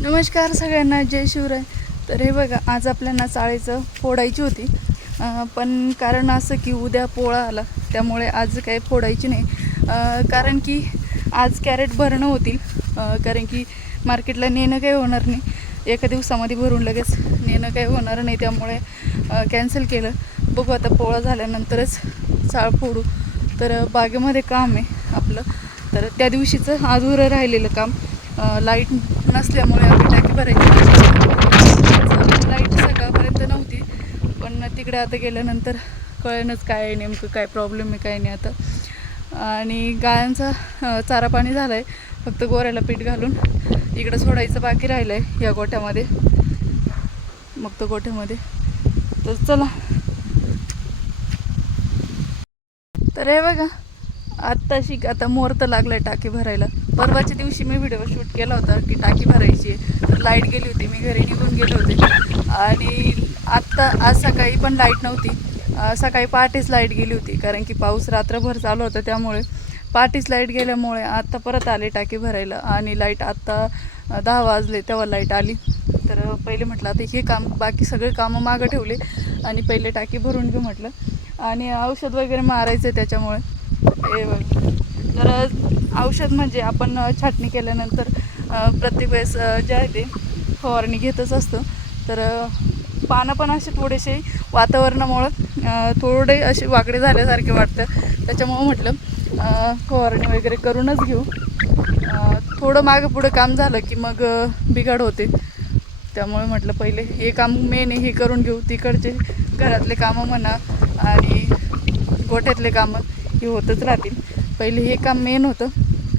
नमस्कार सगळ्यांना जय शिवराय. तर हे बघा आज आपल्याला चाळीचं फोडायची होती. पण कारण असं की उद्या पोळा आला त्यामुळे आज काही फोडायची नाही. कारण की आज कॅरेट भरणं होतील. कारण की मार्केटला नेणं काही होणार नाही. एका दिवसामध्ये भरून लगेच नेणं काही होणार नाही त्यामुळे कॅन्सल केलं. बघू आता पोळा झाल्यानंतरच चाळ फोडू. तर बागेमध्ये काम आहे आपलं. तर त्या दिवशीचं अधुरं राहिलेलं काम. लाइट नसल्यामुळे आम्ही टाकी भरायची लाइट सकाळपर्यंत नव्हती पण तिकडे आता गेल्यानंतर कळेनच काय आहे नेमकं काय प्रॉब्लेम आहे काय नाही आता. आणि गायांचा चारा पाणी झालं आहे फक्त गोऱ्याला पीठ घालून इकडं सोडायचं बाकी राहिलं आहे या गोठ्यामध्ये. मग तो गोठ्यामध्ये. तर चला. तर हे बघा आत्ताशी आता मुहूर्त लागलाय टाकी भरायला. परवाच्या दिवशी मी व्हिडिओ शूट केला होता की टाकी भरायची आहे. तर लाइट गेली होती मी घरी निघून गेले होते. आणि आत्ता आज सकाळी पण लाइट नव्हती. सकाळी पहाटेच लाइट गेली होती कारण की पाऊस रात्रभर चालू होता त्यामुळे. पहाटेच लाइट गेल्यामुळे आत्ता परत आले टाकी भरायला. आणि लाइट आत्ता दहा वाजले तेव्हा लाइट आली. तर पहिले म्हटलं आता हे काम बाकी सगळे कामं मागं ठेवले. आणि पहिले टाकी भरून घेऊ म्हटलं. आणि औषध वगैरे मारायचं त्याच्यामुळे. तर औषध म्हणजे आपण छाटणी केल्यानंतर प्रत्येक वेळेस जे आहे ते फवारणी घेतच असतं. तर पानं पण असे थोडेसे वातावरणामुळं थोडे असे वाकडे झाल्यासारखे वाटतं. त्याच्यामुळं म्हटलं फवारणी वगैरे करूनच घेऊ. थोडं मागं पुढं काम झालं की मग बिघाड होते. त्यामुळे म्हटलं पहिले हे काम मेन हे करून घेऊ. तिकडचे घरातले कामं म्हणा आणि गोठ्यातले कामं. हे होतच राहतील. पहिले हे काम मेन होतं.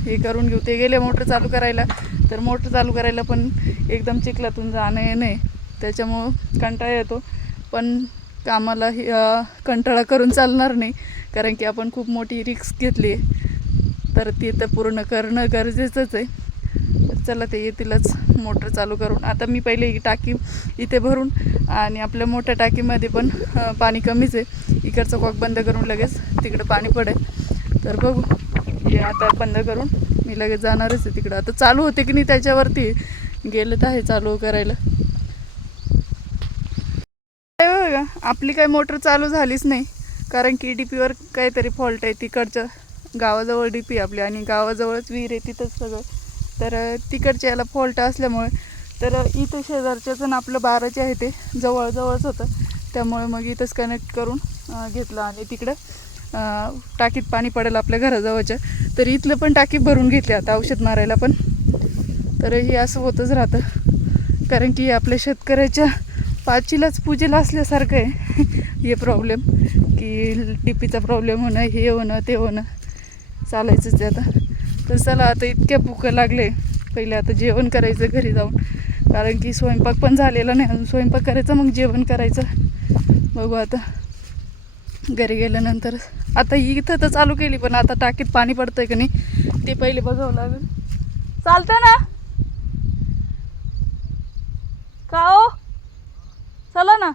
हे करून घेऊ. ते गेले मोटर चालू करायला. तर मोटर चालू करायला पण एकदम चिखलातून जाणं येणं आहे त्याच्यामुळं कंटाळा येतो. पण कामाला हे, कंटाळा करून चालणार नाही. कारण की आपण खूप मोठी रिक्स घेतली आहे. तर ती तर पूर्ण करणं गरजेचंच आहे. तर चला ते येतीलच. मोटर चालू करून. आता मी पहिले ही टाकी इथे भरून आणि आपल्या मोठ्या टाकीमध्ये पण पाणी कमीच आहे. इकडचं कॉक बंद करून लगेच तिकडं पाणी पडेल. तर बघू. हे आता बंद करून मी लगेच जाणारच आहे तिकडं. आता चालू होते की नाही त्याच्यावरती? गेलं तर आहे चालू करायला. काय बघा आपली काही मोटर चालू झालीच नाही. कारण की डी पीवर काहीतरी फॉल्ट आहे. तिकडच्या गावाजवळ डी पी आपली आणि गावाजवळच विहीर आहे तिथंच सगळं. तर तिकडच्या याला फॉल्ट असल्यामुळे तर इथं शेजारच्याच आणि आपलं बाराचे आहे ते जवळजवळच होतं. त्यामुळे मग इथंच कनेक्ट करून घेतलं आणि तिकडं टाकीत पाणी पडेल आपल्या घराजवळच्या. तर इथलं पण टाकी भरून घेतली आता औषध मारायला पण. तर हे असं होतच राहतं. कारण की आपल्या शेतकऱ्याच्या पाचीलाच पूजेला असल्यासारखं आहे. हे प्रॉब्लेम की डीपीचा प्रॉब्लेम होणं हे होणं ते होणं. चालायचंच ते आता. तर चला आता इतक्या भूकं लागले. पहिले आता जेवण करायचं घरी जाऊन. कारण की स्वयंपाक पण झालेला नाही अजून स्वयंपाक करायचा मग जेवण करायचं. बघू आता. घरी गेल्यानंतर. आता इथं तर चालू केली पण आता टाकीत पाणी पडतंय का नाही ते पहिले बघावं लागेल. चालतं ना? का हो? चला ना.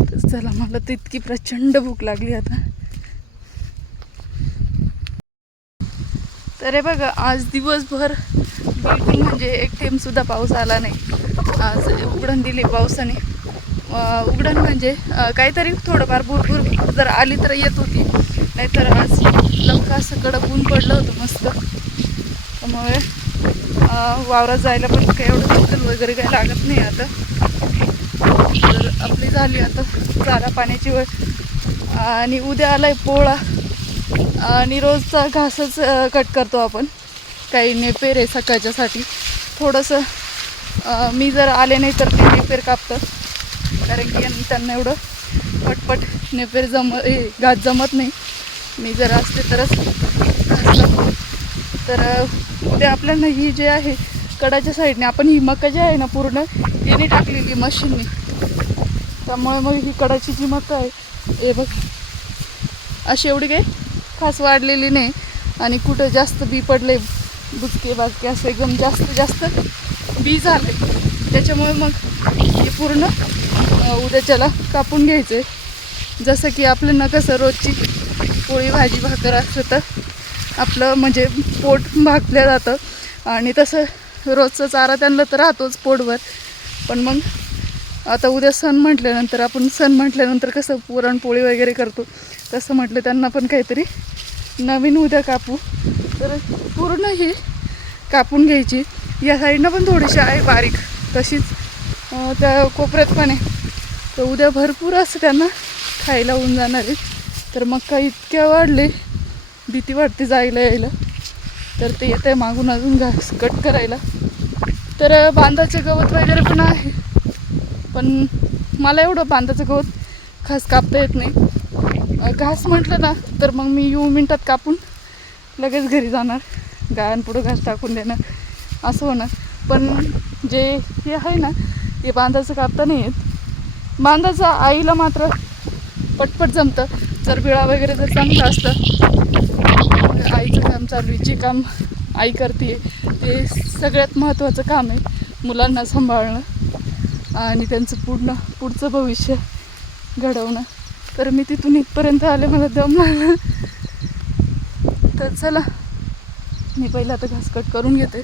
तर चला मला तर इतकी प्रचंड भूक लागली आता. तर हे बघा आज दिवसभर बिलकुल म्हणजे एक थेंबसुद्धा पाऊस आला नाही. आज उघडण दिली पावसाने. उघडण म्हणजे काहीतरी थोडंफार भरपूर जर आली तर येत होती. नाहीतर आज लवकर असं कडक ऊन पडलं होतं मस्त. त्यामुळे वावरात जायला पण काही एवढं चिखल वगैरे काही लागत नाही आता. तर आपली झाली आता चारा पाण्याची वेळ. आणि उद्या आलाय पोळा. आणि रोजचा घासच कट करतो आपण. काही नेपेर आहे सकाळच्यासाठी. थोडंसं मी जर आले नाही तर ते नेपेर कापतं कारण की त्यांना एवढं पटपट नेपेर जम घास जमत नाही. मी जर असते तरच तर उद्या आपल्याला ही जे आहे कडाच्या साईडने आपण ही मका जी आहे ना पूर्ण याने टाकलेली मशीनने. त्यामुळे मग ही कडाची जी मका आहे हे बघ. अशी एवढी काही खास वाढलेली नाही. आणि कुठं जास्त बी पडले बुचके बाजके असं एकदम जास्त जास्त बी झाले. त्याच्यामुळे मग हे पूर्ण उद्याच्याला कापून घ्यायचं आहे जसं की आपल्याला कसं रोजची पोळी भाजी भाकर असलं तर आपलं म्हणजे पोट भागलं जातं. आणि तसं रोजचं चारा त्यांना तर राहतोच पोटभर. पण मग आता उद्या सण म्हटल्यानंतर आपण सण म्हटल्यानंतर कसं पुरणपोळी वगैरे करतो तसं म्हटलं त्यांना पण काहीतरी नवीन उद्या कापू. तर पूर्ण ही कापून घ्यायची. या साईडनं पण थोडीशी आहे बारीक तशीच त्या कोपऱ्यात पण आहे. तर उद्या भरपूर असं त्यांना खायला होऊन जाणार आहे. तर मग काही इतक्या वाढले भीती वाटते जायला यायला. तर ते येत आहे मागून अजून घास कट करायला. तर बांधाचे गवत वगैरे पण आहे. पण मला एवढं बांधाचं गवत खास कापता येत नाही. घास म्हटलं ना तर मग मी येऊ मिनटात कापून लगेच घरी जाणार. गायांपुढं घास टाकून देणार. असं होणार. पण जे हे आहे ना हे बांधाचं कापता नाही येत. बांधाचं आईला मात्र पटपट जमतं. जर बिळा वगैरे जर चांगलं असतं आईचं काम चालू आहे जे काम आई करते ते सगळ्यात महत्त्वाचं काम आहे मुलांना सांभाळणं. आणि त्यांचं पूर्ण पुढचं भविष्य घडवणं. तर मी तिथून इथपर्यंत आले मला दम लागला. तर चला मी पहिलं आता घासकट करून घेते.